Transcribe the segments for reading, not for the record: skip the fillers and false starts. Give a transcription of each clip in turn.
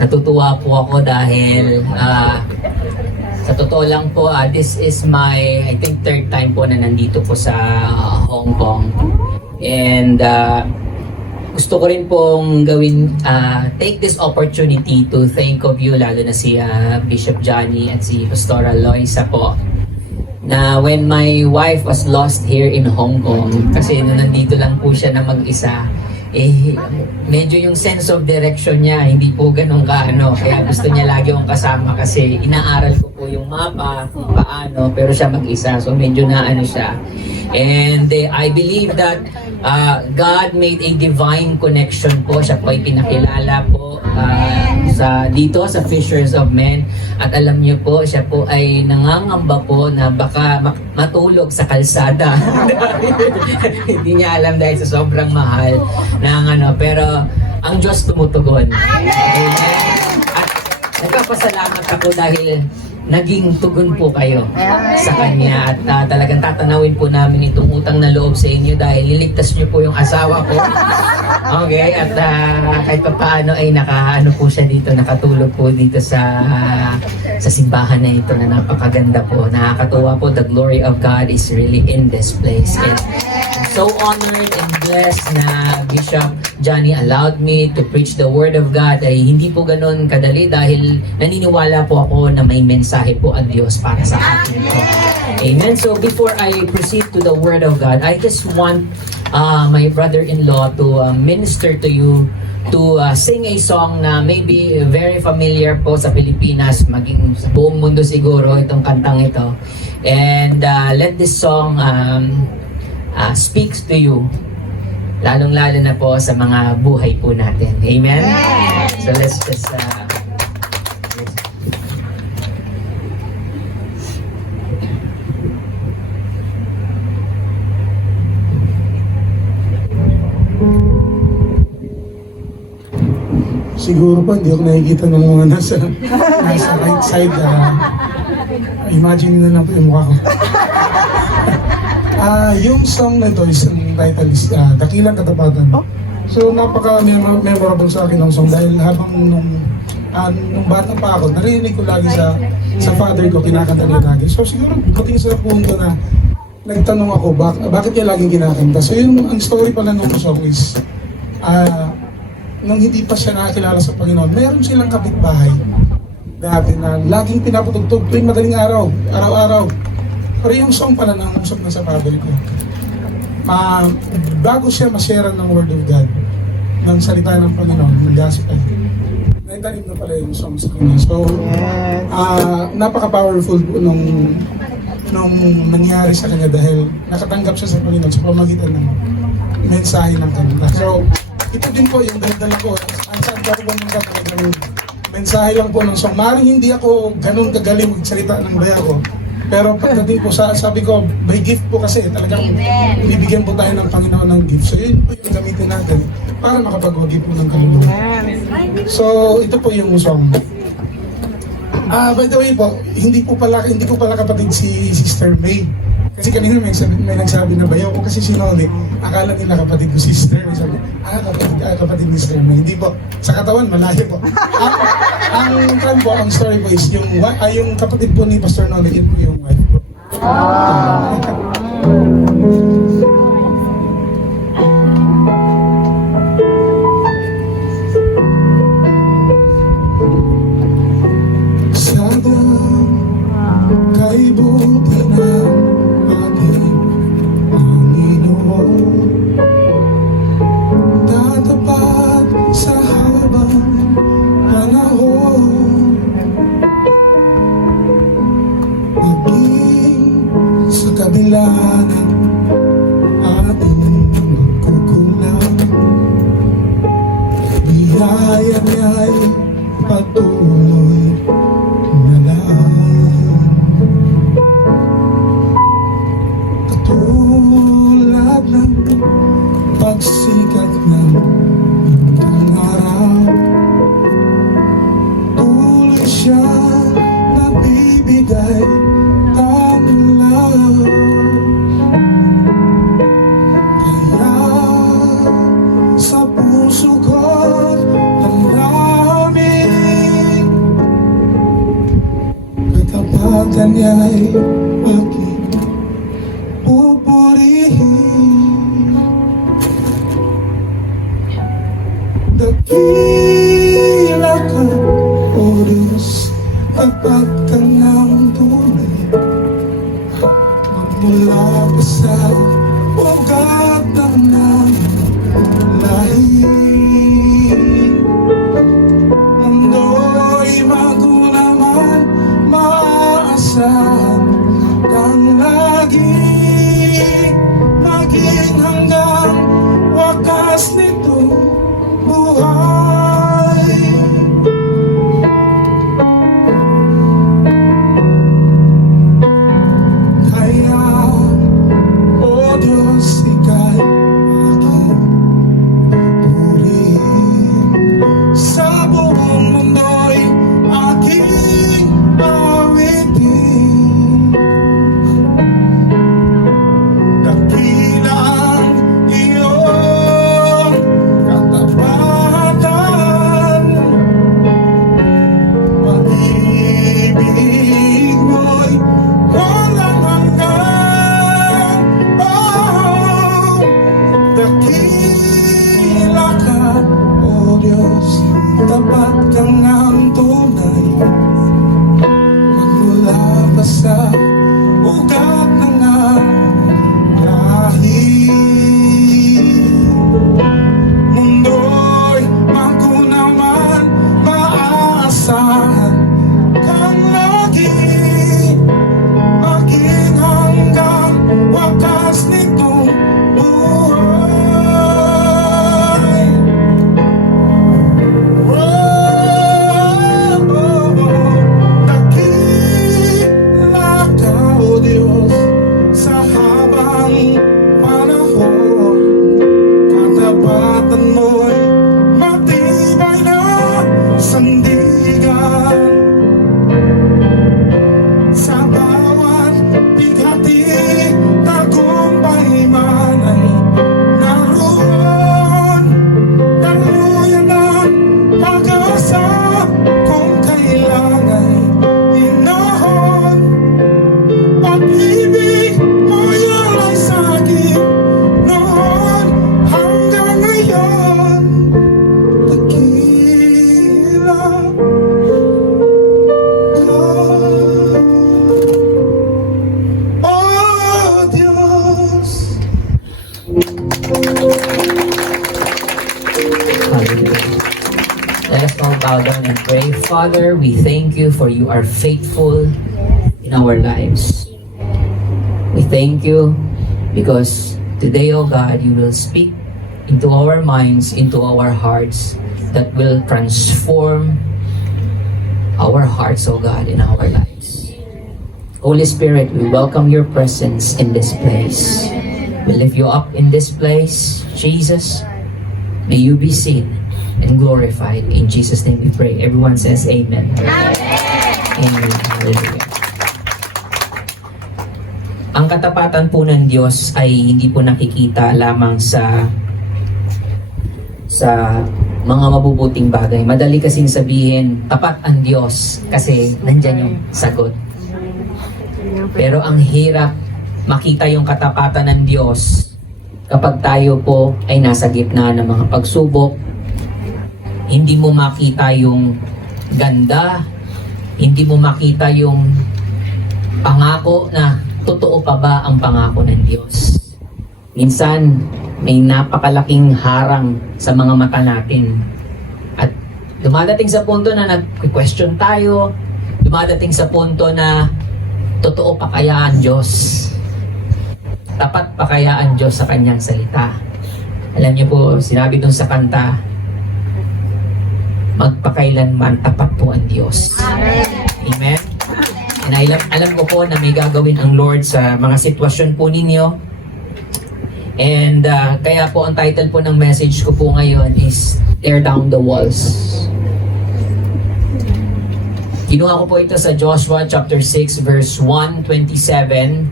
Natutuwa po ako dahil sa totoo lang po, this is my, I think, third time po na nandito po sa Hong Kong. And gusto ko rin pong take this opportunity to thank of you, lalo na si Bishop Johnny at si Pastora Loisa po, na when my wife was lost here in Hong Kong, kasi nandito lang po siya na mag-isa, medyo yung sense of direction niya hindi po ganun kaano, kaya gusto niya lagi akong kasama kasi inaaral ko po yung mapa kung paano, pero siya mag-isa, so medyo naano siya. And I believe that God made a divine connection po. Siya po ay pinakilala po dito sa Fishers of Men, at alam niyo po, siya po ay nangangamba po na baka matulog sa kalsada. Hindi niya alam dahil sa sobrang mahal ng pero ang Diyos tumutugon. Amen. At nagpapasalamat ako dahil naging tugon po kayo sa Kanya, at talagang tatanawin po namin itong utang na loob sa inyo dahil niligtas niyo po yung asawa ko. Okay, at kahit pa paano ay nakaano po siya dito, nakatulog po dito sa simbahan na ito na napakaganda po. Nakakatuwa po, the glory of God is really in this place. And I'm so honored and blessed na Bishop Johnny allowed me to preach the Word of God. Ay hindi po ganun kadali dahil naniniwala po ako na may mensahe po ang Diyos para sa atin po. Amen. So before I proceed to the Word of God, I just want my brother-in-law to minister to you, to sing a song na maybe very familiar po sa Pilipinas, maging sa buong mundo siguro itong kantang ito. And let this song speaks to you, lalong-lalo na po sa mga buhay po natin. Amen? So let's just siguro pa hindi ako nakikita ng mga nasa right side. Imagine na lang po yung mukha ko. Yung song na ito, isang title is Dakilang Katapatan. So napaka-memorable sa akin ang song dahil habang nung bata pa ako, narinig ko lagi sa father ko, kinakanta niya lagi. So siguro dating sa punto na nagtanong ako, bakit niya laging kinakanta. So ang story pala nung song is, nung hindi pa siya nakakilala sa Panginoon, meron silang kapitbahay dati na laging pinapatugtog tuwing madaling araw-araw. Pero yung song pala nangusap na sa father ko. Bago siya ma-share ng Word of God, ng salita ng Panginoon, ng gospel, naitanim na pala yung song sa kanya. So, napaka-powerful po nung nangyari sa kanya dahil nakatanggap siya sa Panginoon sa pamagitan ng mensahe ng kanta. So, ito din po yung dala ko. Ang saan ko bang ng mensahe lang po ng song. Maring hindi ako ganun kagaling magsalita ng baya ko. Pero pagdating po sabi ko, by gift po kasi talagang bibigyan po tayo ng Panginoon ng gift. So yun po yung gamitin natin para makapag-wagi po ng kaluluwa. So ito po yung song. By the way po, hindi ko pala kapatid si Sister May. Kasi kanina may nagsabi na bayaw ko kasi sinoli. Akala nila kapatid ko sister. May sabi, kapatid ni Sister May. Hindi po. Sa katawan, malayo po. Ang story po is yung kapatid po ni Pastor Noli, yun po yung wife po. Sada kaibuti na tatapat sa habang panahon, naging sa kabila ng ating magkukulang, biyaya niya'y patuloy na lang. Katulad ng pagsikat ng muntong araw, tuloy siya nagbibigay tanlaw. Kaya sa puso ko ang damdamin Kanya'y aking pupurihin. Dakila ka, O Diyos, tapat ka ng tunay. Mula pa sa ugat ng lahi. Mundo'y magunaman, maaasahan kang lagi. Maging hanggang wakas nito buhay. Kaya, O Diyos, ika'y aking purihin. Sa buong mundo'y aking awitin. Dakila ang iyong katapatan. Pag-ibig mo'y walang hanggan. Oh, dakila ka, O Diyos, tapat kang ng tunay. Magmula pa sa ugat ng lahi. Mundo'y magunaman, maaasahan kang lagi. Maging hanggang wakas nitong buhay. Dakila ka, O Diyos, sa habang panahon. Katapatan mo'y matibay na sandigan. Sa bawat bighati, tagumpay man ay naroon. Daluyan ang pag-asa kung kailangan hinahon. Pag-ibig mo yan ay sa'kin noon hanggang ngayon. Dakila ka, O Diyos. Hallelujah. Let us all bow down and pray. Father, we thank you for you are faithful in our lives. We thank you because today, O God, you will speak into our minds, into our hearts, that will transform our hearts, O God, in our lives. Holy Spirit, we welcome your presence in this place. We lift you up in this place. Jesus, may you be seen and glorified. In Jesus' name we pray. Everyone says amen. Amen. Hallelujah. Ang katapatan po ng Diyos ay hindi po nakikita lamang sa mga mabubuting bagay. Madali kasing sabihin, tapat ang Diyos kasi nandyan yung sagot. Pero ang hirap makita yung katapatan ng Diyos kapag tayo po ay nasa gitna ng mga pagsubok. Hindi mo makita yung ganda, hindi mo makita yung pangako na totoo pa ba ang pangako ng Diyos. Minsan, may napakalaking harang sa mga mata natin. At dumadating sa punto na nag-question tayo, dumadating sa punto na totoo pa kaya ang Diyos? Tapat pa kaya ang Diyos sa kanyang salita? Alam niyo po, sinabi dun sa kanta, magpakailanman tapat po ang Diyos. Amen? And alam ko po na may gagawin ang Lord sa mga sitwasyon po ninyo. And kaya po ang title po ng message ko po ngayon is Tear Down the Walls. Kinuha ko po ito sa Joshua chapter 6 verse 1:27.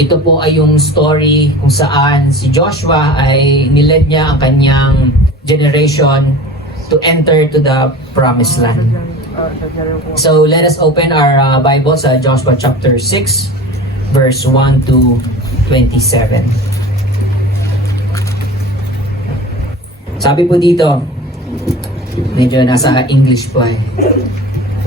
Ito po ay yung story kung saan si Joshua ay niled niya ang kanyang generation to enter to the promised land. So let us open our Bibles sa Joshua chapter 6, verse 1 to 27. Sabi po dito, medyo nasa English po eh.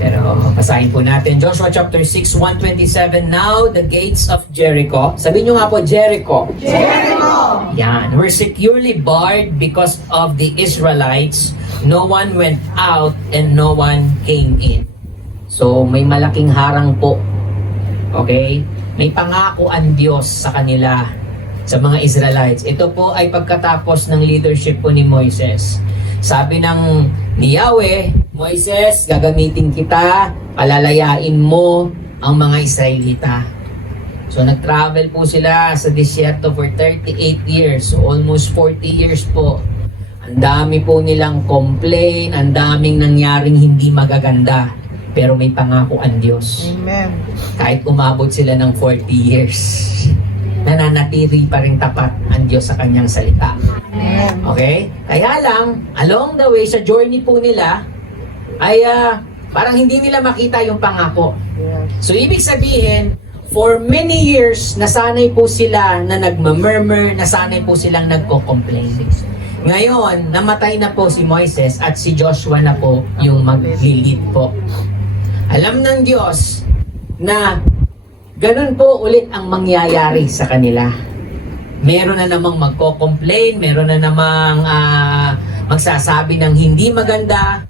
Pero basahin po natin. Joshua chapter 6, 1:27. Now the gates of Jericho. Sabihin nyo nga po, Jericho. Jericho! Yan. Were securely barred because of the Israelites. No one went out and no one came in. So may malaking harang po. Okay? May pangako ang Diyos sa kanila, sa mga Israelites. Ito po ay pagkatapos ng leadership po ni Moises. Sabi ni Yahweh, Moises, gagamitin kita, palalayain mo ang mga Israelita. So nag-travel po sila sa disyerto for 38 years, so almost 40 years po. Ang dami po nilang complain, ang daming nangyaring hindi magaganda. Pero may pangako ang Diyos. Amen. Kahit umabot sila ng 40 years, nananatili pa rin tapat ang Diyos sa kanyang salita. Amen. Okay? Kaya lang, along the way, sa journey po nila, ay parang hindi nila makita yung pangako. Yes. So, ibig sabihin, for many years, nasanay po sila na nagmamurmur, nasanay po silang nagko-complain. Ngayon, namatay na po si Moises at si Joshua na po yung mag-lead po. Alam ng Diyos na ganun po ulit ang mangyayari sa kanila. Meron na namang magko-complain, meron na namang magsasabi ng hindi maganda.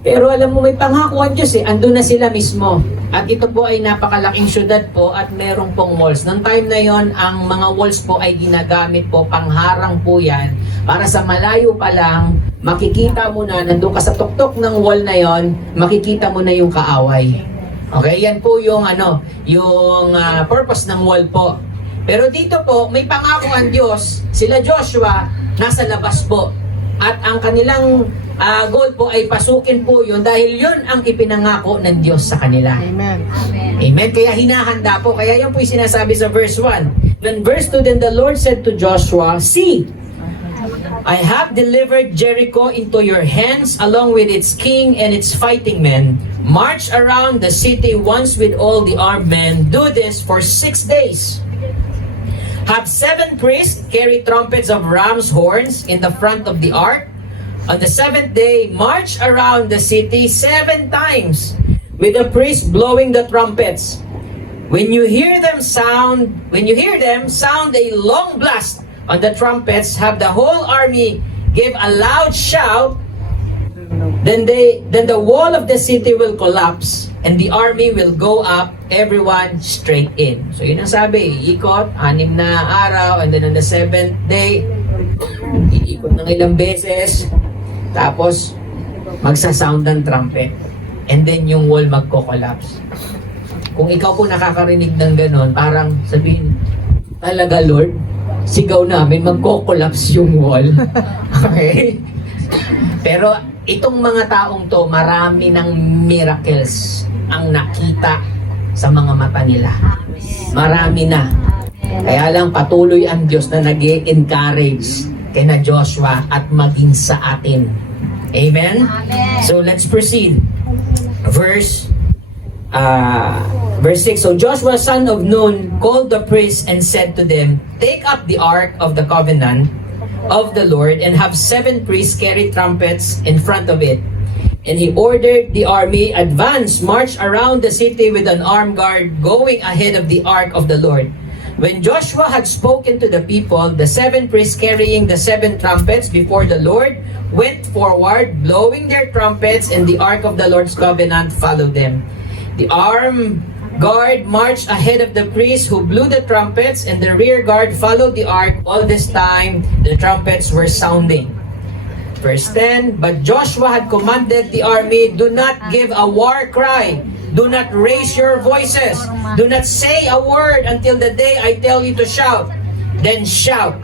Pero alam mo, may pangako ang Diyos eh. Andun na sila mismo. At ito po ay napakalaking syudad po at meron pong walls. Noong time na yon, ang mga walls po ay ginagamit po, pangharang po yan, para sa malayo pa lang, makikita mo na, nandun ka sa tuktok ng wall na yon, makikita mo na yung kaaway. Okay, yan po yung purpose ng wall po. Pero dito po, may pangako ang Diyos, sila Joshua, nasa labas po. At ang kanilang goal po ay pasukin po yun dahil yun ang ipinangako ng Diyos sa kanila. Amen. Amen. Kaya hinahanda po. Kaya yan po yung sinasabi sa verse 1. Then verse 2, then the Lord said to Joshua, see, I have delivered Jericho into your hands along with its king and its fighting men. March around the city once with all the armed men. Do this for 6 days. Have 7 priests carry trumpets of ram's horns in the front of the ark. On the 7th day, march around the city 7 times with the priests blowing the trumpets. When you hear them, sound a long blast on the trumpets. Have the whole army give a loud shout. Then the wall of the city will collapse and the army will go up, everyone straight in. So yun ang sabi, iikot, 6 na araw, and then on the 7th day, iikot ng ilang beses, tapos magsasound ng trumpet, and then yung wall magko-collapse. Kung ikaw po nakakarinig ng ganon, parang sabihin, talaga Lord, sigaw namin, magko-collapse yung wall. Okay? Pero itong mga taong to, marami ng miracles ang nakita sa mga mata nila. Marami na. Kaya lang patuloy ang Diyos na nag-encourage kina Joshua at maging sa atin. Amen? So let's proceed. Verse 6. So Joshua son of Nun called the priests and said to them, take up the ark of the covenant of the Lord and have 7 priests carry trumpets in front of it. And he ordered the army, advance, march around the city with an armed guard going ahead of the ark of the Lord. When Joshua had spoken to the people, the 7 priests carrying the 7 trumpets before the Lord went forward, blowing their trumpets, and the ark of the Lord's covenant followed them. The armed guard marched ahead of the priests who blew the trumpets, and the rear guard followed the ark. All this time, the trumpets were sounding. Verse 10, but Joshua had commanded the army, do not give a war cry. Do not raise your voices. Do not say a word until the day I tell you to shout. Then shout.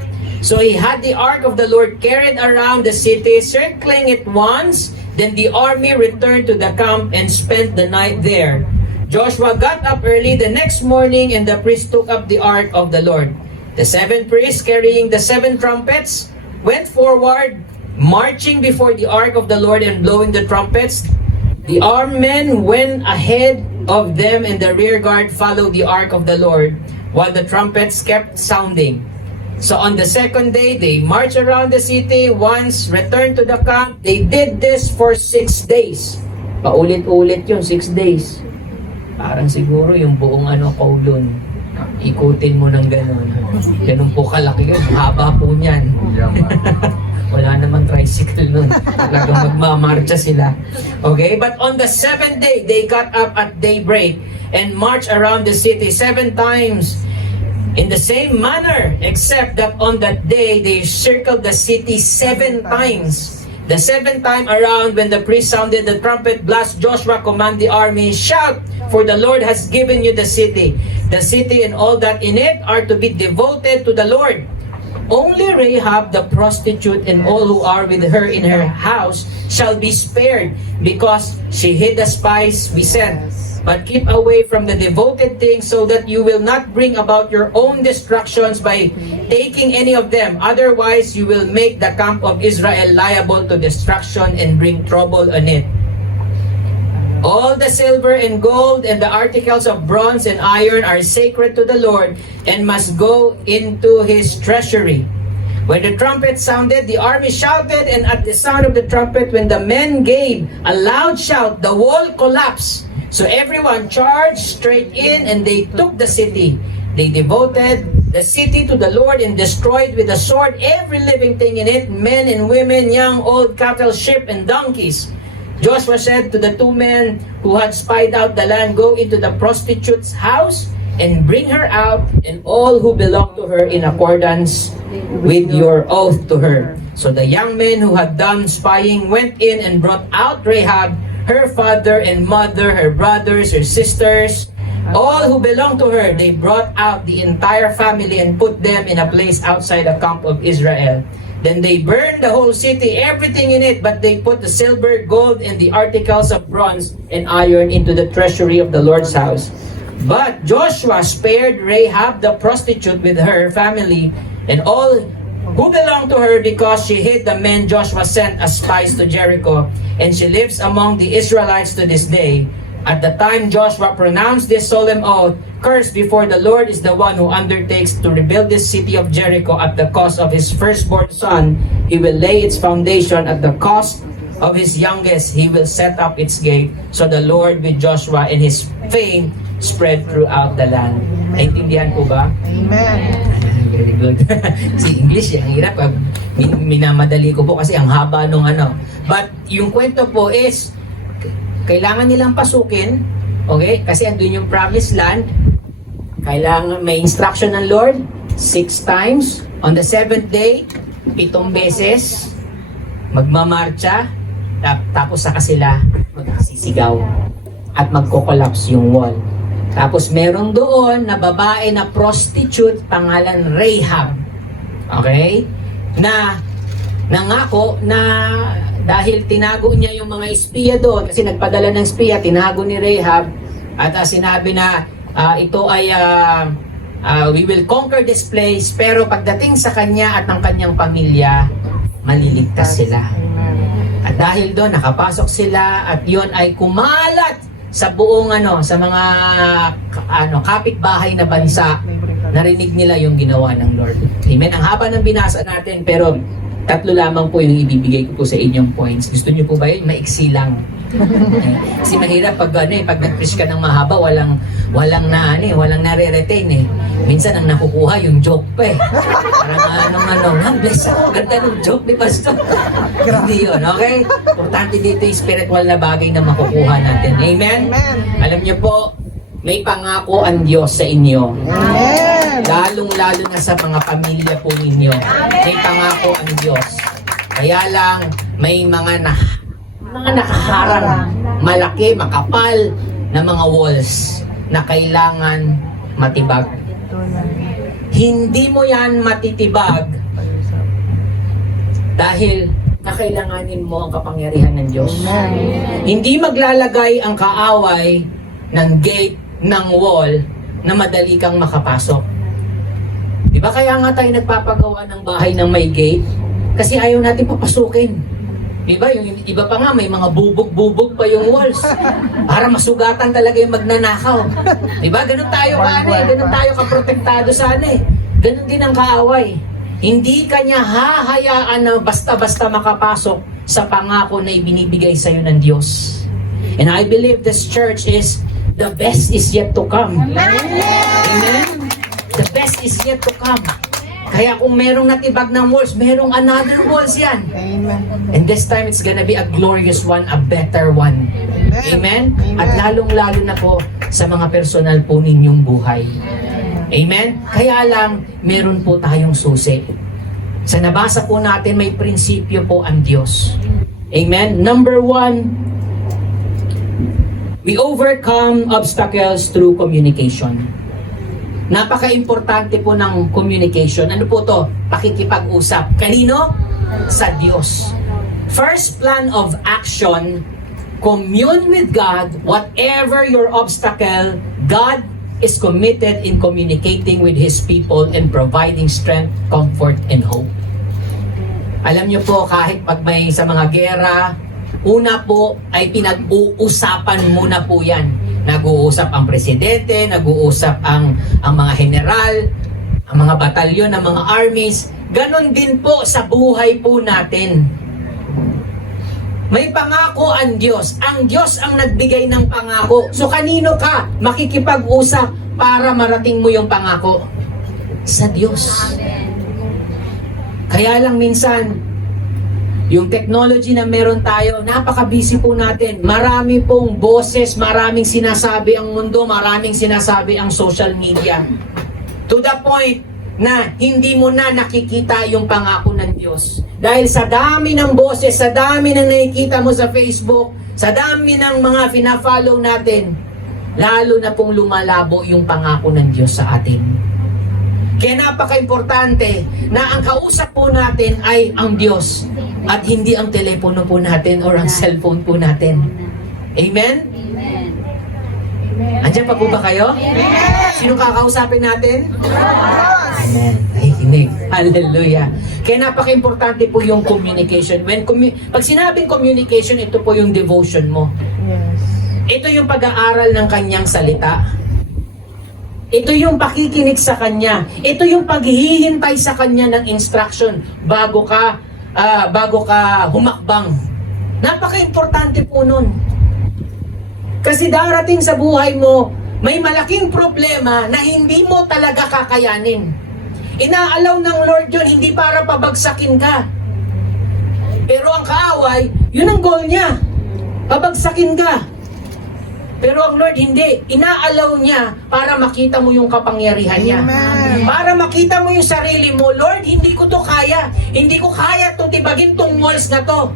So he had the ark of the Lord carried around the city, circling it once. Then the army returned to the camp and spent the night there. Joshua got up early the next morning, and the priests took up the ark of the Lord. The 7 priests carrying the 7 trumpets went forward, marching before the ark of the Lord and blowing the trumpets. The armed men went ahead of them, and the rear guard followed the ark of the Lord, while the trumpets kept sounding. So on the second day, they marched around the city. Once returned to the camp, they did this for 6 days. Paulit-ulit yun, 6 days. Parang siguro yung buong Kowloon, ikutin mo ng gano'n. Ganun po kalaki yun. Haba po niyan. Wala naman tricycle nun. Talagang magmamarcha sila. Okay? But on the 7th day, they got up at daybreak and marched around the city 7 times in the same manner, except that on that day, they circled the city 7 times. The 7th time around, when the priest sounded the trumpet blast, Joshua commanded the army, "Shout, for the Lord has given you the city. The city and all that in it are to be devoted to the Lord. Only Rahab the prostitute and all who are with her in her house shall be spared, because she hid the spies we sent. But keep away from the devoted things, so that you will not bring about your own destructions by taking any of them. Otherwise, you will make the camp of Israel liable to destruction and bring trouble on it. All the silver and gold and the articles of bronze and iron are sacred to the Lord and must go into his treasury." When the trumpet sounded, the army shouted, and at the sound of the trumpet, when the men gave a loud shout, the wall collapsed. So everyone charged straight in, and they took the city. They devoted the city to the Lord and destroyed with the sword every living thing in it, men and women, young, old, cattle, sheep, and donkeys. Joshua said to the 2 men who had spied out the land, "Go into the prostitute's house and bring her out, and all who belong to her, in accordance with your oath to her." So the young men who had done spying went in and brought out Rahab, her father and mother, her brothers, her sisters, all who belonged to her. They brought out the entire family and put them in a place outside the camp of Israel. Then they burned the whole city, everything in it, but they put the silver, gold, and the articles of bronze and iron into the treasury of the Lord's house. But Joshua spared Rahab the prostitute with her family and all who belonged to her, because she hid the men Joshua sent as spies to Jericho, and she lives among the Israelites to this day. At the time Joshua pronounced this solemn oath, "Cursed before the Lord is the one who undertakes to rebuild this city of Jericho at the cost of his firstborn son. He will lay its foundation at the cost of his youngest. He will set up its gate." So the Lord with Joshua, and his fame spread throughout the land. Naintindihan po ba? Amen. Very good. Si English, ang hirap. Minamadali ko po kasi ang haba nung But yung kwento po is, kailangan nilang pasukin, okay? Kasi andun yung promised land. Kailangan may instruction ng Lord 6 times. On the 7th day, 7 beses magmamarcha, tapos saka sila magsisigaw at magko-collapse yung wall. Tapos meron doon na babae na prostitute, pangalan Rahab. Okay? Na nangako na dahil tinago niya yung mga espiya doon, kasi nagpadala ng espiya, tinago ni Rahab, at sinabi na ito ay we will conquer this place, pero pagdating sa kanya at ng kanyang pamilya, maliligtas sila. At dahil doon, nakapasok sila, at yon ay kumalat sa buong sa mga kapitbahay na bansa. Narinig nila yung ginawa ng Lord. Amen. Ang haba ng binasa natin, pero 3 lamang po yung ibibigay ko po sa inyong points. Gusto niyo po ba yun? Maiksi lang. Kasi mahirap pag pag nag-preach ka ng mahaba, walang nare-retain . Minsan ang nakukuha yung joke pa . Parang bless ako, ganda ng joke ni Pastor. Hindi yun, okay? Importante dito yung spiritual na bagay na makukuha natin. Amen? Amen. Alam niyo po, may pangako ang Diyos sa inyo. Amen. Lalong-lalo na sa mga pamilya po ninyo. May pangako ang Diyos. Kaya lang, may mga nakaharang, malaki, makapal na mga walls na kailangan matibag. Hindi mo yan matitibag dahil kakailanganin mo ang kapangyarihan ng Diyos. Hindi maglalagay ang kaaway ng gate ng wall na madali kang makapasok. Di ba kaya nga tayo nagpapagawa ng bahay ng may gate? Kasi ayaw natin papasukin. Diba? Yung iba pa nga, may mga bubog-bubog pa yung walls. Para masugatan talaga yung magnanakaw. Diba? Ganun tayo ganun tayo kaprotektado sana eh. Ganun din ang kaaway. Hindi kanya hahayaan na basta-basta makapasok sa pangako na ibinibigay sa'yo ng Diyos. And I believe this church is the best is yet to come. Amen? The best is yet to come. Kaya kung merong natibag ng walls, merong another walls yan. Amen. And this time, it's gonna be a glorious one, a better one. Amen? At lalong-lalo na po sa mga personal po ninyong buhay. Amen? Kaya lang, meron po tayong susi. Sa nabasa po natin, may prinsipyo po ang Diyos. Amen? Number 1, we overcome obstacles through communication. Napaka-importante po ng communication. Ano po to? Pakikipag-usap. Kanino? Sa Diyos. First plan of action, commune with God. Whatever your obstacle, God is committed in communicating with His people and providing strength, comfort, and hope. Alam niyo po, kahit pag may sa mga gera, una po ay pinag-uusapan muna po yan. Nag-uusap ang presidente, nag-uusap ang mga general, ang mga batalyon, ang mga armies. Ganon din po sa buhay po natin. May pangako ang Diyos. Ang Diyos ang nagbigay ng pangako. So kanino ka makikipag-usap para marating mo yung pangako? Sa Diyos. Kaya lang minsan, yung technology na meron tayo, napaka-busy po natin. Marami pong boses, maraming sinasabi ang mundo, maraming sinasabi ang social media. To the point na hindi mo na nakikita yung pangako ng Diyos. Dahil sa dami ng boses, sa dami ng nakikita mo sa Facebook, sa dami ng mga fina-follow natin, lalo na pong lumalabo yung pangako ng Diyos sa atin. Kaya napaka-importante na ang kausap po natin ay ang Diyos at hindi ang telepono po natin or ang cellphone po natin. Amen? Andiyan pa po ba kayo? Sino kakausapin natin? Amen. Ay, kinig. Hallelujah. Kaya napaka-importante po yung communication. Pag sinabing communication, ito po yung devotion mo. Yes. Ito yung pag-aaral ng kanyang salita. Ito yung pakikinig sa Kanya. Ito yung paghihintay sa Kanya ng instruction bago ka humakbang. Napaka-importante po nun. Kasi darating sa buhay mo, may malaking problema na hindi mo talaga kakayanin. Inaalaw ng Lord yun, hindi para pabagsakin ka. Pero ang kaaway, yun ang goal niya. Pabagsakin ka. Pero ang Lord hindi. Inaalaw niya para makita mo yung kapangyarihan niya. Amen. Para makita mo yung sarili mo, Lord, hindi ko to kaya. Hindi ko kaya to tibagin tong walls na to.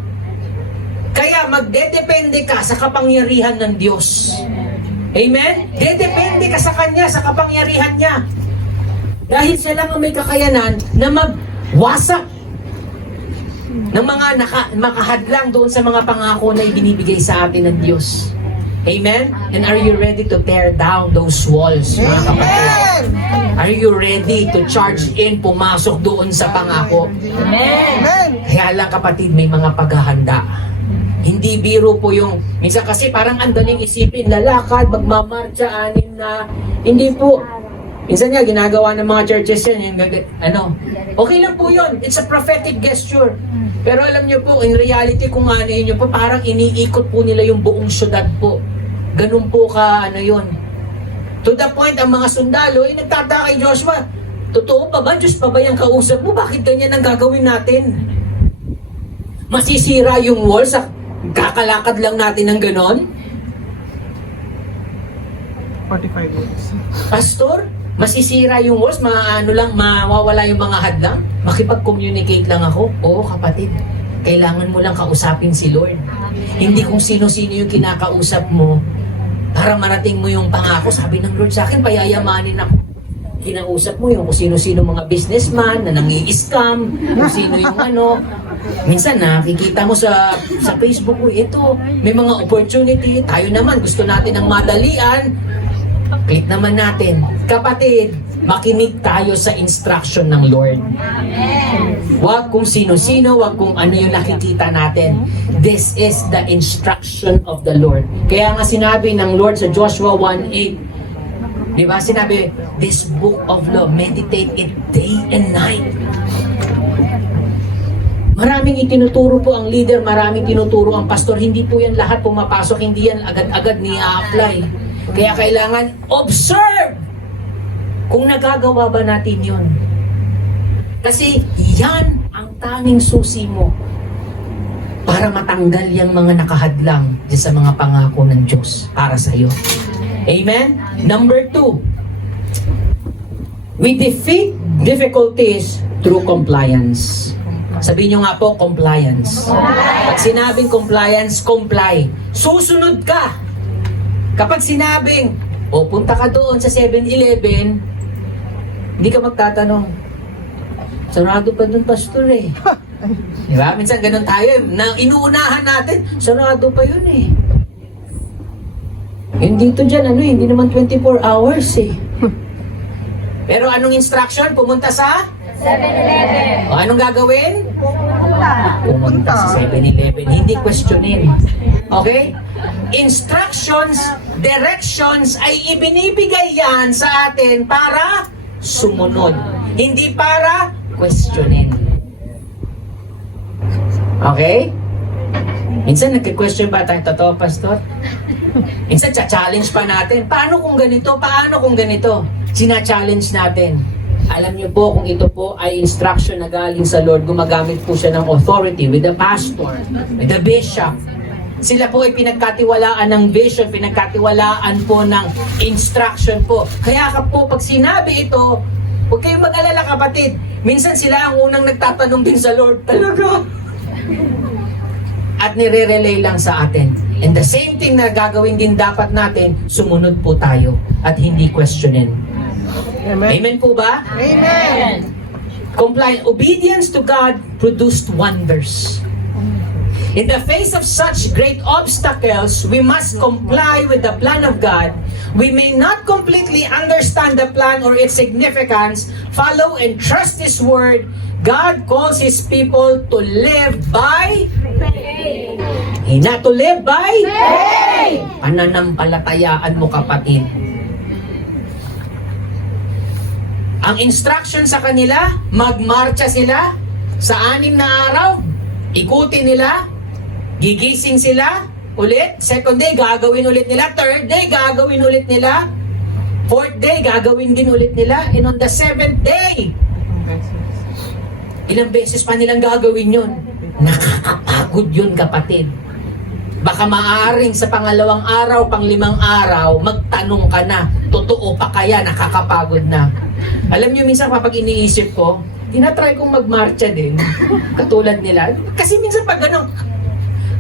Kaya magdedepende ka sa kapangyarihan ng Diyos. Amen? Dedepende ka sa Kanya, sa kapangyarihan niya. Dahil siya lang ang may kakayanan na magwasak ng mga makahadlang doon sa mga pangako na ibinibigay sa atin ng Diyos. Amen? And are you ready to tear down those walls, mga kapatid? Are you ready to charge in, pumasok doon sa pangako? Amen. Kaya lang kapatid, may mga paghahanda. Hindi biro po yung, minsan kasi parang andaling isipin, lalakad, magmamarcha, anim na, hindi po. Minsan nga, ginagawa ng mga churches yan, yung, okay lang po yun. It's a prophetic gesture. Pero alam niyo po, in reality, kung anuhin niyo po, parang iniikot po nila yung buong syudad po. Ganun po yun. To the point, ang mga sundalo, nagtataka kay Joshua, totoo pa ba? Diyos pa ba yung kausap mo? Bakit ganyan ang gagawin natin? Masisira yung wall sa kakalakad lang natin ng ganon? 45 years. Pastor, masisira yung walls, mawawala yung mga hadlang? Makipag-communicate lang ako? Oo, kapatid. Kailangan mo lang kausapin si Lord. Hindi kung sino-sino yung kinakausap mo para marating mo yung pangako. Sabi ng Lord sa akin, payayamanin ako. Kinausap mo yung kung sino-sino mga businessman na nangi-scam, kung sino yung Minsan nakikita mo sa Facebook, ito, may mga opportunity. Tayo naman, gusto natin ng madalian. Click naman natin. Kapatid, makinig tayo sa instruction ng Lord. Huwag kung sino-sino, huwag kung ano yung nakikita natin. This is the instruction of the Lord. Kaya nga sinabi ng Lord sa Joshua 1:8, di ba sinabi, this book of law, meditate it day and night. Maraming itinuturo po ang leader, maraming tinuturo ang pastor. Hindi po yan lahat pumapasok, hindi yan agad-agad ni-apply. Kaya kailangan observe kung nagagawa ba natin yun. Kasi yan ang tanging susi mo para matanggal yung mga nakahadlang sa mga pangako ng Diyos para sa iyo. Amen? Number 2, we defeat difficulties through compliance. Sabihin nyo nga po, compliance. Pag sinabing compliance, comply. Susunod ka. Kapag sinabing, punta ka doon sa 7-Eleven, hindi ka magtatanong, sarado pa doon, pastor eh. Diba? Minsan ganun tayo. Inuunahan natin, sarado pa yun eh. Yung dito dyan, hindi naman 24 hours eh. Pero anong instruction? Pumunta sa 7-Eleven. O anong gagawin? Pumunta sa 7-Eleven. Hindi questionin. Okay? Instructions, directions ay ibinibigay yan sa atin para sumunod. Hindi para questionin. Okay? Minsan nagka-question pa tayo, totoo pastor? Minsan challenge pa natin. Paano kung ganito? Paano kung ganito? Sina-challenge natin. Alam niyo po kung ito po ay instruction na galing sa Lord, gumagamit po siya ng authority with the pastor, with the bishop. Sila po ay pinagkatiwalaan ng vision, pinagkatiwalaan po ng instruction po. Kaya po pag sinabi ito, huwag kayong mag-alala kapatid. Minsan sila ang unang nagtatanong din sa Lord, talaga? At nire-relay lang sa atin. And the same thing na gagawin din dapat natin, sumunod po tayo at hindi questionin. Amen. Amen po ba? Amen. Compliance, obedience to God produced wonders. In the face of such great obstacles, we must comply with the plan of God. We may not completely understand the plan or its significance, follow and trust His word. God calls His people to live by faith. Not to live by faith. Pananampalatayaan mo kapatid. Ang instruction sa kanila, magmarcha sila sa 6 na araw, ikutin nila, gigising sila ulit, second day gagawin ulit nila, third day gagawin ulit nila, fourth day gagawin din ulit nila, and on the 7th day, ilang beses pa nilang gagawin yun. Nakakapagod yun kapatid. Baka maaaring sa pangalawang araw, pang-5 araw, magtanong ka na, totoo pa kaya, nakakapagod na. Alam niyo minsan kapag iniisip ko, tinatry kong magmarcha din, katulad nila. Kasi minsan pag ganun,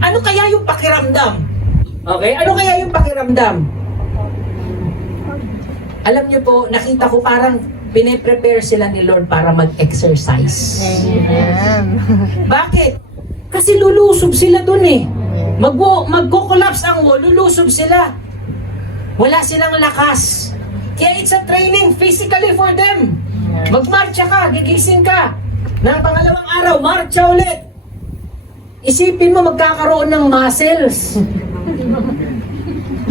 ano kaya yung pakiramdam? Okay? Ano kaya yung pakiramdam? Alam niyo po, nakita ko parang pine-prepare sila ni Lord para mag-exercise. Amen. Bakit? Kasi lulusob sila dun eh. Magko-collapse ang wall, lulusob sila. Wala silang lakas. Kaya it's a training physically for them. Magmarcha ka, gigising ka. Nang pangalawang araw, marcha ulit. Isipin mo magkakaroon ng muscles.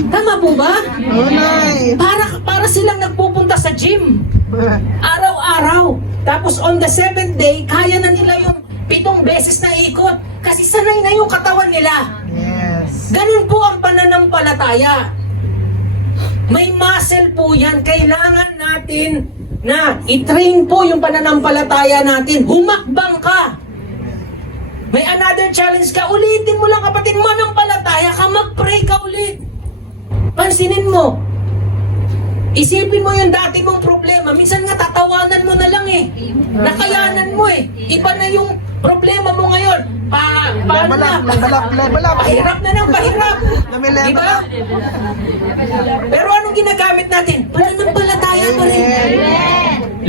Tama po ba? Unay. Para silang nagpupunta sa gym. Araw-araw. Tapos on the 7th day, kaya na nila yung 7 beses na ikot. Kasi sanay na yung katawan nila. Yes. Ganun po ang pananampalataya. May muscle po yan. Kailangan natin na i-train po yung pananampalataya natin. Humakbang ka. May another challenge ka. Ulitin mo lang kapatid, manampalataya ka, mag-pray ka ulit. Pansinin mo. Isipin mo yung dati mong problema. Minsan nga tatawanan mo na lang eh. Nakayanan mo eh. Iba na yung problema mo ngayon. Paano na? Level up. Pahirap na ng pahirap. Level up. Diba? Pero anong ginagamit natin? Pananampalataya pa rin.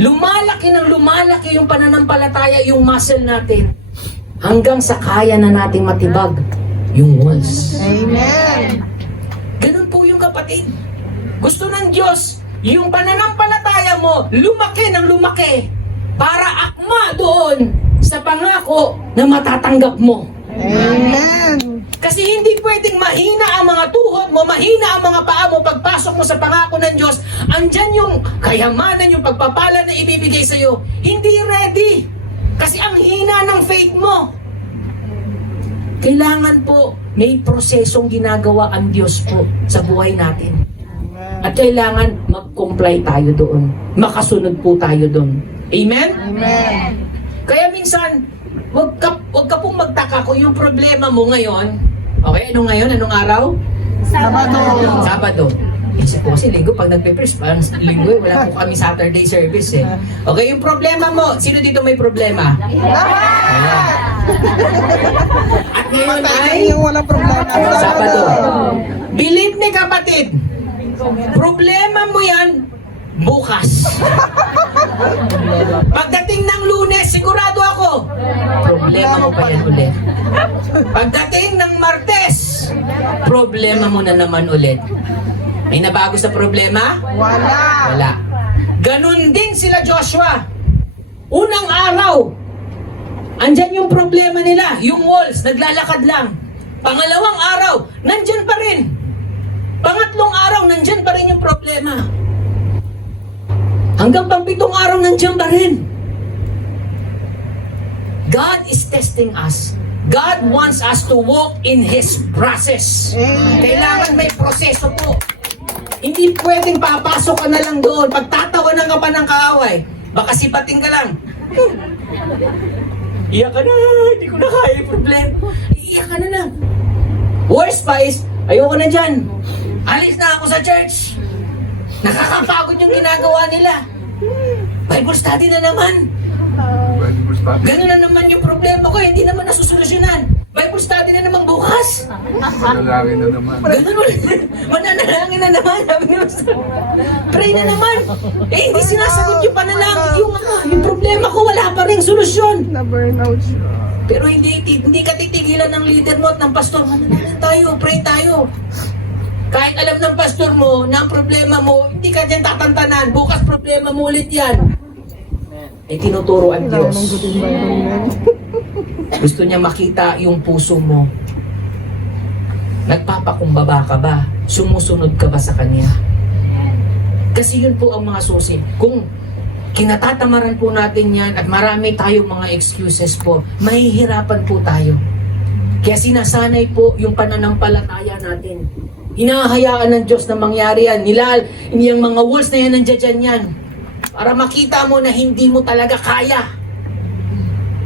Lumalaki ng lumalaki yung pananampalataya, yung muscle natin. Hanggang sa kaya na nating matibag yung walls. Amen. Ganun po yung kapatid. Gusto ng Diyos, yung pananampalataya mo lumaki ng lumaki para akma doon sa pangako na matatanggap mo. Amen. Kasi hindi pwedeng mahina ang mga tuhod mo, mahina ang mga paa mo pagpasok mo sa pangako ng Diyos. Andyan yung kayamanan, yung pagpapala na ibibigay sa'yo. Hindi ready. Kasi ang hina ng faith mo. Kailangan po may prosesong ginagawa ang Diyos po sa buhay natin. At kailangan mag-comply tayo doon. Makasunod po tayo doon. Amen? Amen. Kaya minsan, wag ka pong magtaka kung yung problema mo ngayon. Okay, anong ngayon? Anong araw? Sabado. Sabado. Isip ko kasi linggo, pag nagpe-preach, parang linggo, wala po kami Saturday service eh. Okay, yung problema mo, sino dito may problema? At ngayon ay Yung walang problema. Sabado. Believe me kapatid, problema mo yan bukas. Pagdating ng Lunes, sigurado ako, problema mo pa yan ulit. Pagdating ng Martes, problema mo na naman ulit. May nabago sa problema? Wala. Wala. Ganun din sila Joshua. Unang araw, andyan yung problema nila, yung walls, naglalakad lang. Pangalawang araw, nandyan pa rin. Pangatlong araw, nandyan pa rin yung problema. Hanggang pang-pitong araw, nandyan pa rin. God is testing us. God wants us to walk in His process. Kailangan may proseso po. Hindi pwedeng papasok ka na lang doon. Pagtatawanan ka pa ng kaaway, baka sipating ka lang. Iyak ka na, hindi ko na kaya yung problema. Iyak ka na lang. Worst pa is, ayoko na dyan. Alis na ako sa church. Nakakapagod yung ginagawa nila. Bible study na naman. Ganun na naman yung problema ko, hindi naman nasusolusyonan. Bible study na naman bukas. Manalangin na naman. Ganun ulit. Mananalangin na naman. Pray na naman. Eh, hindi sinasagot yung panalangin. Yung problema ko, wala pa rin solusyon. Na-burnout siya. Pero hindi ka titigilan ng leader mo at ng pastor. Manalangin tayo, pray tayo. Kahit alam ng pastor mo na ang problema mo, hindi ka dyan tatantanan. Bukas problema mo ulit yan. Ay tinuturo ang Diyos. Gusto niya makita yung puso mo. Nagpapakumbaba ka ba? Sumusunod ka ba sa Kanya? Kasi yun po ang mga susi. Kung kinatatamaran po natin yan at marami tayong mga excuses po, mahihirapan po tayo. Kaya sinasanay po yung pananampalataya natin. Hinahayaan ng Diyos na mangyari yan. Yung mga walls na yan, nandiyan yan. Para makita mo na hindi mo talaga kaya.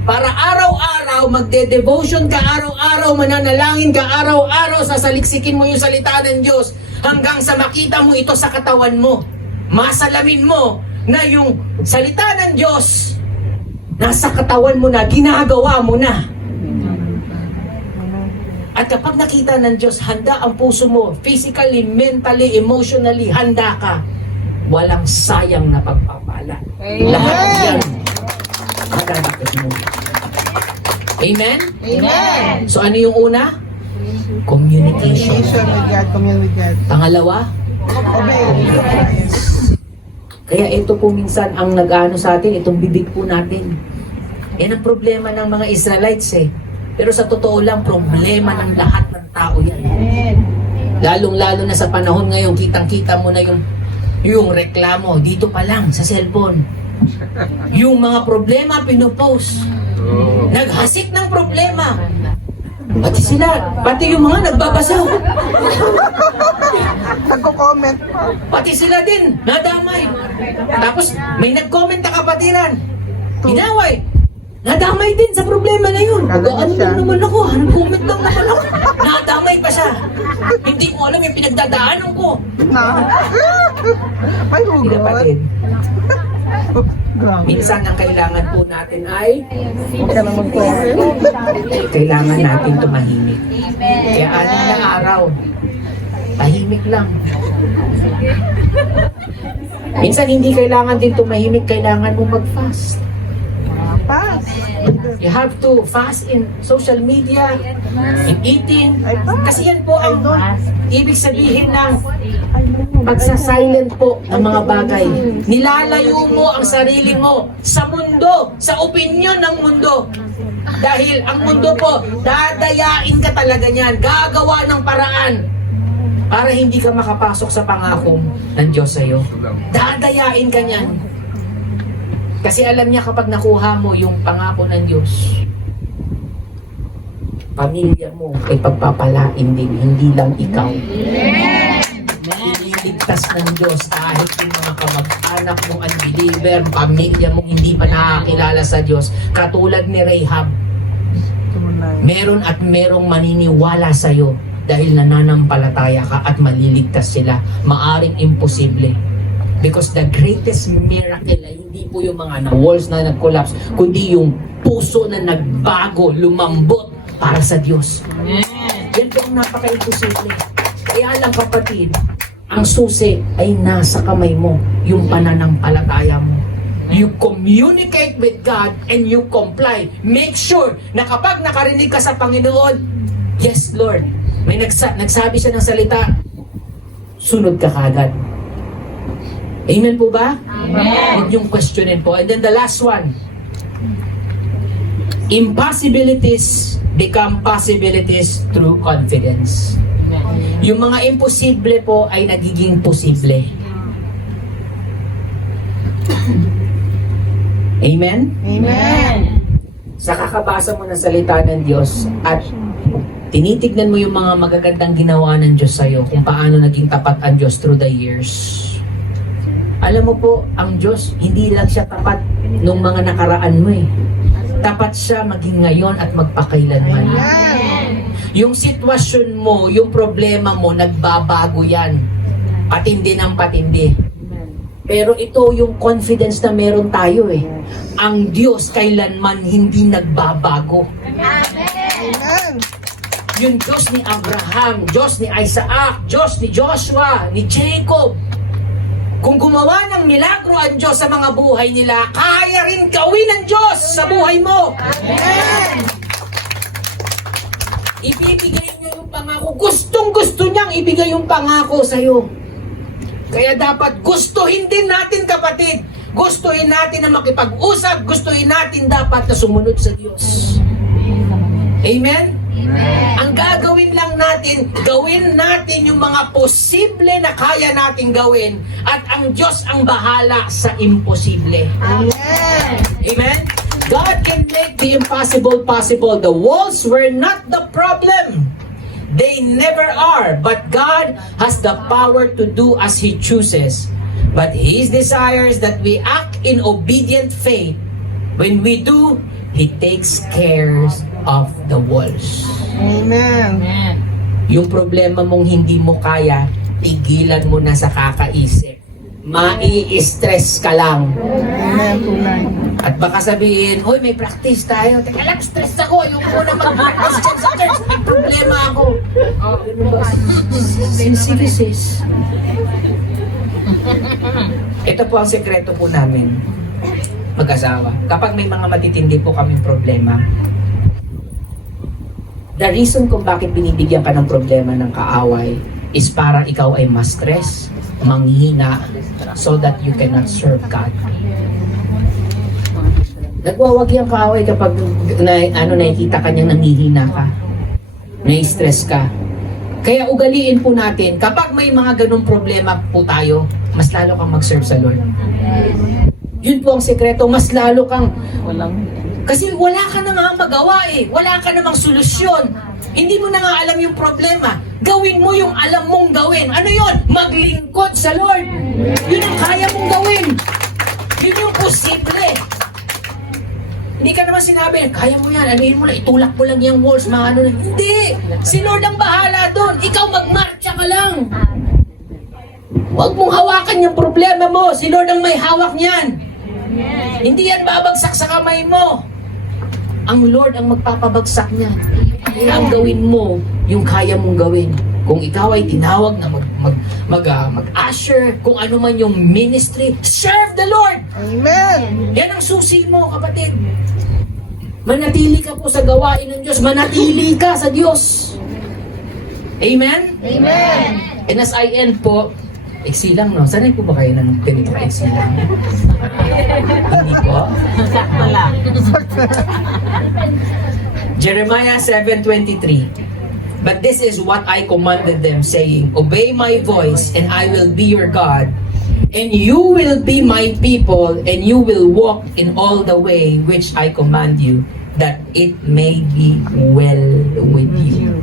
Para araw-araw magde-devotion ka, araw-araw mananalangin ka, araw-araw sasaliksikin mo yung salita ng Diyos hanggang sa makita mo ito sa katawan mo. Masalamin mo na yung salita ng Diyos nasa katawan mo na, ginagawa mo na. At kapag nakita ng Diyos, handa ang puso mo, physically, mentally, emotionally, handa ka. Walang sayang na pagpapala. Lahat yan magagatos mo. Amen? Amen. So ano yung una? Communication. Communication with God, commune with God. Pangalawa? Obey. Kaya ito po minsan ang nag-ano sa atin, itong bibig po natin. Yan ang problema ng mga Israelites eh. Pero sa totoo lang, problema ng lahat ng tao yan. Lalong-lalo na sa panahon ngayon, kitang-kita mo na yung reklamo dito pa lang sa cellphone. Yung mga problema pinupost. Naghasik ng problema. Pati yung mga nagbabasa. Nagko-comment. Pati sila din, nadamay. Tapos may nag-comment na kapatiran. Inaway. Nadamay din sa problema na yun. Ano lang naman ako, nag-comment lang naman ako. Nadamay pa siya. Hindi ko alam yung pinagdadaanan ko. Na. Ay, hugod. Kapatid, Grabe. minsan ang kailangan po natin ay Huwag ka nang mag-comment. kailangan natin tumahimik. Kaya 6 na araw, tahimik lang. Minsan hindi kailangan din tumahimik, kailangan mo mag-fast. Pass. You have to fast in social media, in eating. Kasi yan po ang Ibig sabihin ng pagsasilent po ng mga bagay. Nilalayo mo ang sarili mo sa mundo, sa opinyon ng mundo. Dahil ang mundo po, dadayain ka talaga niyan, gagawa ng paraan para hindi ka makapasok sa pangako ng Diyos sa iyo. Dadayain ka niyan. Kasi alam niya kapag nakuha mo yung pangako ng Diyos, pamilya mo ay pagpapalain din, hindi lang ikaw. Ililigtas ng Diyos kahit yung mga kamag-anak mong unbeliever, pamilya mong hindi pa nakakilala sa Diyos, katulad ni Rahab. Meron at merong maniniwala sa iyo dahil nananampalataya ka at maliligtas sila. Maaring imposible. Because the greatest miracle ay hindi po yung mga walls na nag-collapse, kundi yung puso na nagbago, lumambot para sa Diyos. Yan po ang napaka-imposible. Kaya lang kapatid, ang susi ay nasa kamay mo, yung pananampalataya mo. You communicate with God and you comply. Make sure na kapag nakarinig ka sa Panginoon, yes Lord, may nagsabi siya ng salita, sunod ka kagad. Amen po ba? Amen. Huwag yung questionin po. And then the last one, impossibilities become possibilities through confidence. Yung mga imposible po ay nagiging posible. Amen? Amen. Sa kakabasa mo ng salita ng Diyos at tinitignan mo yung mga magagandang ginawa ng Diyos sa'yo, kung paano naging tapat ang Diyos through the years. Alam mo po, ang Diyos, hindi lang siya tapat nung mga nakaraan mo eh. Tapat siya maging ngayon at magpakailanman. Yung sitwasyon mo, yung problema mo, nagbabago yan. Patindi ng patindi. Pero ito yung confidence na meron tayo eh. Ang Diyos kailanman hindi nagbabago. Amen. Yung Diyos ni Abraham, Diyos ni Isaac, Diyos ni Joshua, ni Jacob. Kung gumawa ng milagro ang Diyos sa mga buhay nila, kaya rin gawin ng Diyos sa buhay mo. Amen. Ibibigay niya yung pangako. Gustong-gusto niyang ibigay yung pangako sa'yo. Kaya dapat gustuhin din natin, kapatid. Gustuhin natin na makipag-usap. Gustuhin natin dapat na sumunod sa Diyos. Amen? Ang gagawin lang natin, gawin natin yung mga posible na kaya nating gawin at ang Diyos ang bahala sa imposible. Amen. Amen? God can make the impossible possible. The walls were not the problem. They never are. But God has the power to do as He chooses. But His desires that we act in obedient faith. When we do, He takes care of the walls. Amen. Yung problema mong hindi mo kaya, tigilan mo na sa kakaisip. Mai-stress ka lang. Amen. Tunay. At baka sabihin, hoy, may practice tayo. Teka lang, stress ako. Yung muna mag-practice dyan sa church. May problema ako. Sige, sis. Ito po ang sekreto po namin, mag-asawa. Kapag may mga matitindi po kaming problema, the reason kung bakit binibigyan ka ng problema ng kaaway is para ikaw ay ma-stress, manghina, so that you cannot serve God. Nagwawag yung kaaway kapag nakikita ka niyang nanghihina ka, na-stress ka. Kaya ugaliin po natin, kapag may mga ganong problema po tayo, mas lalo kang mag-serve sa Lord. Yun po ang sekreto, mas lalo kang kasi wala ka na nga magawa eh. Wala ka namang solusyon. Hindi mo na nga alam yung problema. Gawin mo yung alam mong gawin. Ano yun? Maglingkod sa Lord. Yun ang kaya mong gawin. Yun yung posible. Hindi ka naman sinabi, kaya mo yan, anuhin mo na, itulak mo lang yung walls, mga ano na. Hindi! Si Lord ang bahala doon. Ikaw magmarcha ka lang. Huwag mong hawakan yung problema mo. Si Lord ang may hawak niyan. Hindi yan babagsak sa kamay mo. Ang Lord ang magpapabagsak niyan. Kaya ang gawin mo, yung kaya mong gawin. Kung ikaw ay tinawag na mag-usher, kung ano man yung ministry, serve the Lord! Amen. Yan ang susi mo, kapatid. Manatili ka po sa gawain ng Diyos. Manatili ka sa Diyos. Amen? Amen. And as I end po, iksi lang, no? Sanay po ba kayo ng ganito ka iksi lang? Hindi po? Sakto lang. Jeremiah 7:23. But this is what I commanded them, saying, obey my voice, and I will be your God, and you will be my people, and you will walk in all the way which I command you, that it may be well with you.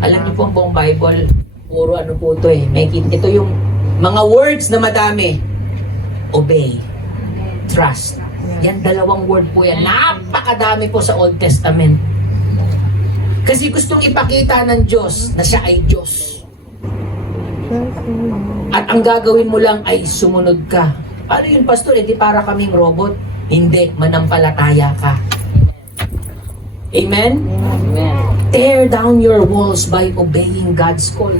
Alam niyo po ang buong Bible, puro ano po ito eh. Ito yung mga words na madami. Obey. Trust. Yan, dalawang word po yan. Napakadami po sa Old Testament. Kasi gustong ipakita ng Diyos na siya ay Diyos. At ang gagawin mo lang ay sumunod ka. Paano yun, Pastor? Eh di para kaming robot? Hindi, manampalataya ka. Amen? Tear down your walls by obeying God's call.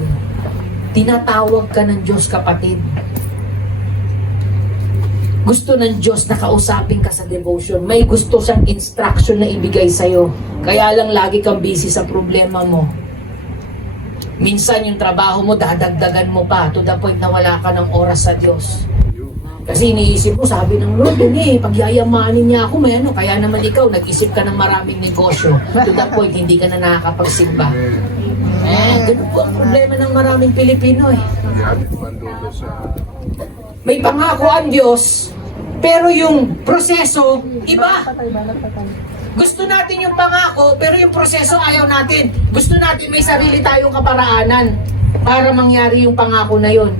Tinatawag ka ng Diyos, kapatid. Gusto ng Diyos na kausapin ka sa devotion. May gusto siyang instruction na ibigay sa'yo. Kaya lang lagi kang busy sa problema mo. Minsan yung trabaho mo, dadagdagan mo pa to the point na wala ka ng oras sa Diyos. Kasi iniisip mo, sabi ng Lord, pagyayamanin niya ako, may ano, kaya naman ikaw, nag-isip ka ng maraming negosyo. To the point, hindi ka na nakakapagsimba. Ganun po ang problema ng maraming Pilipino eh. Gamit pandulo sa... May pangako ang Diyos, pero yung proseso, iba. Gusto natin yung pangako, pero yung proseso ayaw natin. Gusto natin may sarili tayong kaparaanan para mangyari yung pangako na yun.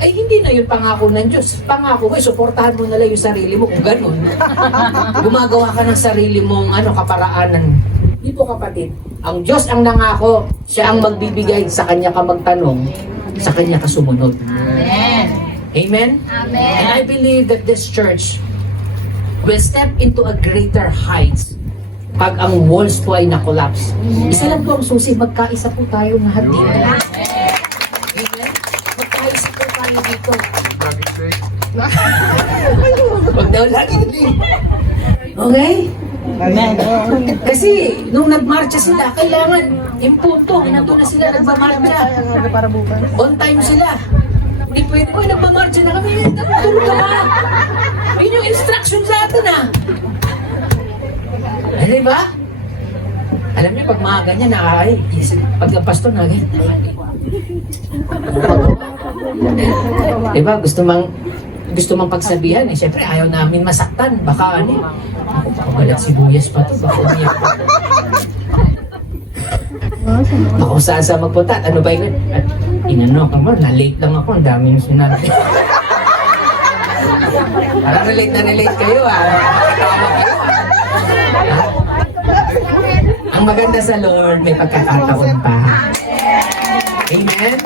Ay, hindi na yun pangako ng Diyos. Pangako mo, suportahan mo na lang yung sarili mo kung ganun. Gumagawa ka ng sarili mong kaparaanan. Hindi po, kapatid. Ang Diyos ang nangako, siya ang magbibigay, sa Kanya ka magtanong, sa Kanya ka sumunod. Amen? And I believe that this church will step into a greater heights pag ang walls po ay na-collapse. Isa lang po ang susi, magkaisa po tayo lahat dito. Amen? Magkaisa po tayo dito. Lagi safe. Huwag daw lagi din. Okay? Kasi nung nagmarcha sila, kailangan impunto. Nandun na sila, nagmamarcha. On time sila. Hindi pwede, nagmamarcha na kami. Tulog ka ba? Yun yung instruction sa atin Eh, diba? Alam niyo, pag mga ganyan, pag ang pastor na ganyan. Diba? Gusto mang pagsabihan eh. Siyempre, ayaw namin masaktan. Baka balat sibuyas pa to. Baka umiyak pa. Ako saan sa magpunta. Ano ba yun? At inano ka mo, na-late lang ako. Ang dami yung sinabi. Parang relate kayo Tama kayo Ang maganda sa Lord, may pagkakataon pa. Amen?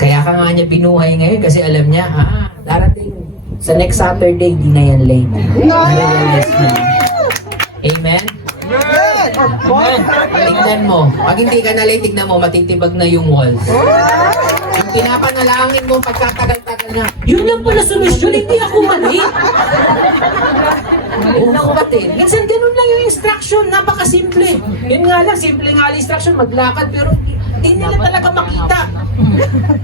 Kaya ka nga niya binuhay ngayon kasi alam niya, darating sa next Saturday, di na yan late. Amen? Amen. Tignan mo. Pag hindi ka na late, tignan mo, matitibag na yung walls. Yung pinapanalangin mo pagkatagal-tagal na, yun lang pala solusyon, hindi ako mali. Oo, kapatid. Minsan ganun lang yung instruction, napakasimple. Yun nga lang, simple nga lang instruction, maglakad, pero hindi nila talaga makita.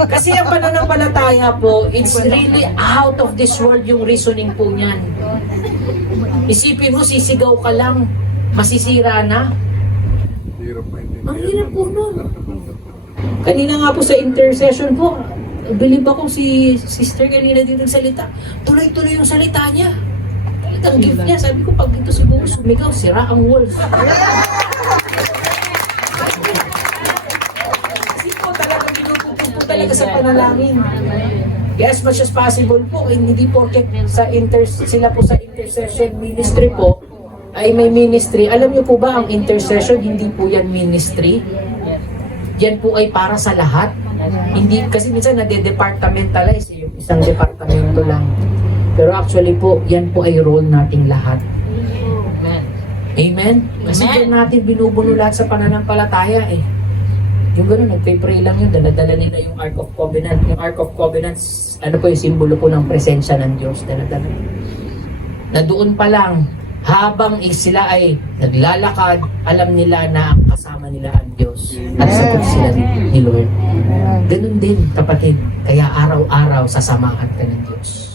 Kasi ang pananampalataya po, it's really out of this world yung reasoning po niyan. Isipin mo, sisigaw ka lang, masisira na. Hirap maintindihan. Ang hirap po nun. Kanina nga po sa intercession po, believe ako si sister kanina din nagsalita. Tuloy-tuloy yung salita niya. Talagang gift niya. Sabi ko, pag ito siguro sumigaw, sira ang walls. Kasi po talagang binupupo po talaga sa panalangin. As much as possible po, hindi porket sila po sa intercession ministry po, ay may ministry. Alam niyo po ba, ang intercession, hindi po yan ministry. Yan po ay para sa lahat. Hindi, kasi minsan nade-departmentalize yung isang departamento lang. Pero actually po, yan po ay role nating lahat. Amen? Kasi yan natin binubuno lahat sa pananampalataya eh. Yung gano'n, nagpe-pray lang yun, dala-dala nila yung Ark of Covenant. Yung Ark of Covenant, ano po yung simbolo po ng presensya ng Diyos, dala-dala. Na doon pa lang, habang sila ay naglalakad, alam nila na ang kasama nila ang Diyos at sagot sila ni Lord. Ganun din, kapatid. Kaya araw-araw sasamahan ka ng Diyos.